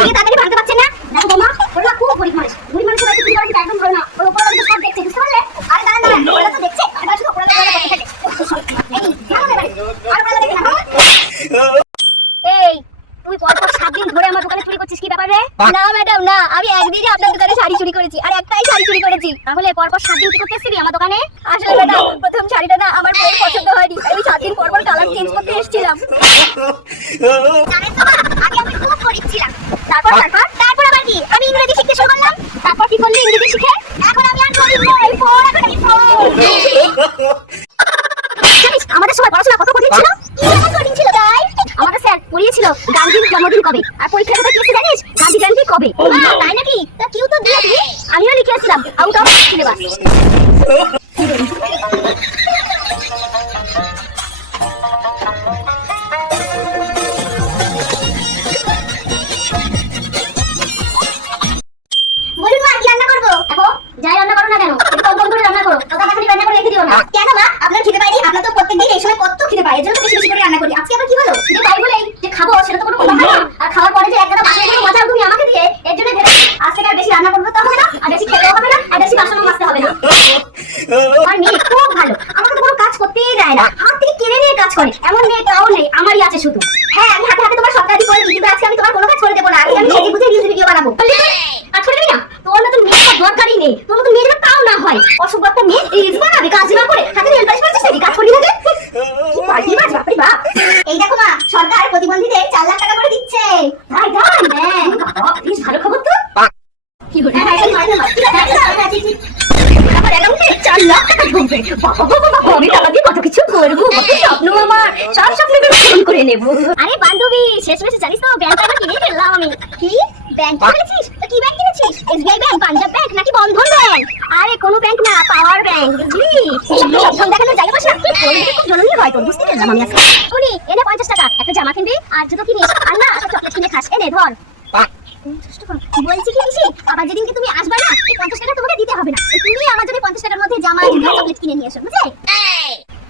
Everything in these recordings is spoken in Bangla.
দিয়ে তাড়াতাড়ি ভাঙতে পারছেন না? দেখো বৌমা, ওরা খুব গরিব মানুষ। গরিব মানুষের বাড়িতে চুরি করা একদম ভালো না। ওর উপর ওরা সব দেখছে, বুঝতে পারলে? আরে দাঁড়ান, ওরা তো দেখছে। আর শুধু ওরা করতে থাকে। এই, দেখো এবারে। আর ওরা দেখে না। এই, তুই পরপর 7 দিন ধরে আমার দোকানে চুরি করছিস, কি ব্যাপার রে? না ম্যাডাম, না, আমি একদিনই আপনার দোকানে শাড়ি চুরি করেছি, আর একটাই শাড়ি চুরি করেছি। তাহলে পরপর 7 দিন কি করতে এসেছিস আমার দোকানে? আসলে ম্যাডাম, প্রথম শাড়িটা না আমার খুব পছন্দ হয়নি, আমি 7 দিন পর কালার চেঞ্জ করতে এসেছিলাম। জানেন তো, আগে আমি খুব গরিব ছিলাম। তারপর আবার কি? আমি ইংরেজি শিখতে শুরু করলাম। তারপর কি করলি ইংরেজি শিখে? এখন আমি আর গরিব নই, এখন আমি জানিস আমাদের সময় পড়াশোনা কত কঠিন ছিল? কি এত কঠিন ছিল তাই? আমাদের স্যার পড়িয়েছিল গান্ধীর জন্মদিন কবে, আর পরীক্ষাটা কি এসে জানিস? গান্ধী জয়ন্তী কবে। তাই নাকি? তা কিউ তো দিয়ে দিবি। আমিও লিখে আসলাম আউট অফ সিলেবাস। বলুন মা, কি রান্না করবো? দেখো, যাই রান্না করো না কেন, একটু কম করে রান্না করো। তো তাড়াতাড়ি রান্না করে রেখে দিও না। কেন মা, আপনার খিদে পায়নি? আপনার তো প্রত্যেকদিন এই সময় কত খিদে পায়, এর জন্য বেশি বেশি করে রান্না করি। আজকে আবার কি হলো? খিদে পাই বলেই যে খাবো সেটা তো কোনো কথা না। আর খাওয়ার পরে যে একটা বাসে করে মজা তুমি আমাকে দিয়ে, এর জন্য ভেবে আজ থেকে আর বেশি রান্না করতে হবে না, আর বেশি খেতেও হবে না, আর বেশি বাসনও মাজতে হবে না। আর মেয়ে খুব ভালো, আমাকে তো কোনো কাজ করতেই দেয় না, হাত থেকে কেড়ে নিয়ে কাজ করে। এমন মেয়ে কারো নেই, আমারই আছে শুধু। হ্যাঁ, আমি হাতে হাতে তোমার সব কাজই করে দিই, কিন্তু আজকে আমি তোমার কোনো কাজ করে দেবো না। আজকে আমি সেজে বুঝে রিলস ভিডিও বানাবো। কাজ করে দিবি না? তোর মতো মেয়ের দরকারই নেই, তোর মতো মেয়ের তাও না হয়। অসুখ একটা মেয়ে রিলস বানাবে, কাজ না করে হাতে নেল পালিশ করছিস নাকি? কাজ করবি না? কি পার্টি বাজ বাপরে বাপ। এই দেখো মা, সরকার প্রতিবন্ধীদের 4 লাখ টাকা করে দিচ্ছে। ভাই ভাই, হ্যাঁ প্লিজ, ভালো খবর তো। কি হলো? হ্যাঁ হ্যাঁ, আমার অ্যাকাউন্টে 4 লাখ টাকা ঢুকবে। বাবা বাবা বাবা, আমি টাকা দিয়ে কত কিছু করবো, কত স্বপ্ন আমার, সব স্বপ্নকে পূরণ করে নেব। আরে বান্ধবী, শেষমেশ জানিস তো ব্যাংকটা আমি কিনে ফেললাম। আমি কি ব্যাংক কিনেছিস? তো কি ব্যাংক কিনেছিস? এসবিআই ব্যাংক, পাঞ্জাব ব্যাংক নাকি বন্ধন ব্যাংক? আরে কোনো ব্যাংক না, পাওয়ার ব্যাংক, বুঝলি? সব দেখানোর জায়গা পাস না, খুব জরুরি হয় তোর, বুঝতে পারলাম আমি আজকে। শুনি, এনে 50 টাকা, একটা জামা কিনবি, আর জুতো কিনিস, আর না একটা চকলেট কিনে খাস। এনে ধর। বলছি কি পিসি, আবার যেদিনকে তুমি আসবে না, এই 50 টাকা তোমাকে দিতে হবে না। তুমি আমার জন্য 50 টাকার মধ্যে জামা, জুতো, চকলেট কিনে নিয়ে এসো, বুঝলে?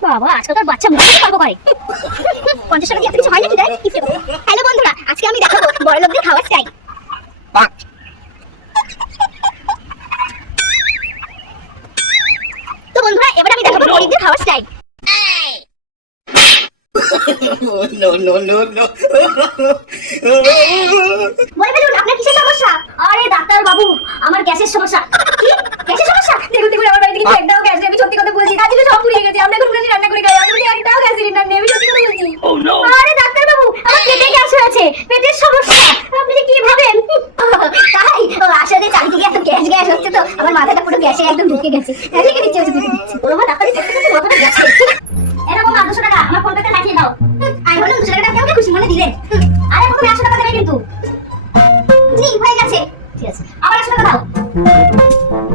বাবা, আজকালকার বাচ্চা মুখে পারবো করে। 50 টাকা দিয়ে এত কিছু হয় নাকি? হ্যালো বন্ধুরা, আজকে আমি দেখাবো বড় লোকদের খাওয়ার স্টাইল। তো বন্ধুরা, এবার আমি দেখাবো গরিবদের খাওয়ার style. No, no, no, no. বলে ফেলুন, আপনার কিসের সমস্যা? আরে ডাক্তার বাবু, আমার গ্যাসের সমস্যা। কি গ্যাসের সমস্যা? দেখুন আমার বাড়িতে কিন্তু একটাও গ্যাস নেই, আমি সত্যি কথা বলছি। কাজে সব পুড়িয়ে গেছে, আমরা এখন পুরো রান্না করে খাই, আমি একটাও গ্যাস সিলিন্ডার নেই, আমি সত্যি কথা বলছি। আরে ডাক্তার বাবু, আমার পেটে গ্যাস হয়েছে, পেটের সমস্যা। আপনি যে কি ভাবেন? তাই আসলে চারিদিকে এত গ্যাস গ্যাস হচ্ছে, তো আমার মাথাটা পুরো গ্যাসে একদম ঢুকে গেছে। লিখে দিচ্ছি, ওরা ডাক্তারি দেখতে দেখতে মাথাটা গেছে। এরকম 200 টাকা আমার ফোন পেতে পাঠিয়ে দাও। আমি বললাম 200 টাকা কেমন খুশি মনে দিলেন। আরে প্রথমে 100 টাকা দেবে কিন্তু। লিঙ্ক হয়ে গেছে। ঠিক আছে, আবার 100 টাকা দাও।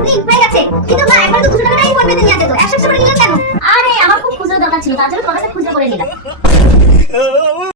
লিঙ্ক হয়ে গেছে, কিন্তু না, একবার তো 200 টাকাটাই ফোন পেতে নিয়ে যেত। 100 করে নিলেন কেন? আরে আমার খুব খুচরো দরকার ছিল, তার জন্য তোমার কাছে খুচরো করে নিলাম।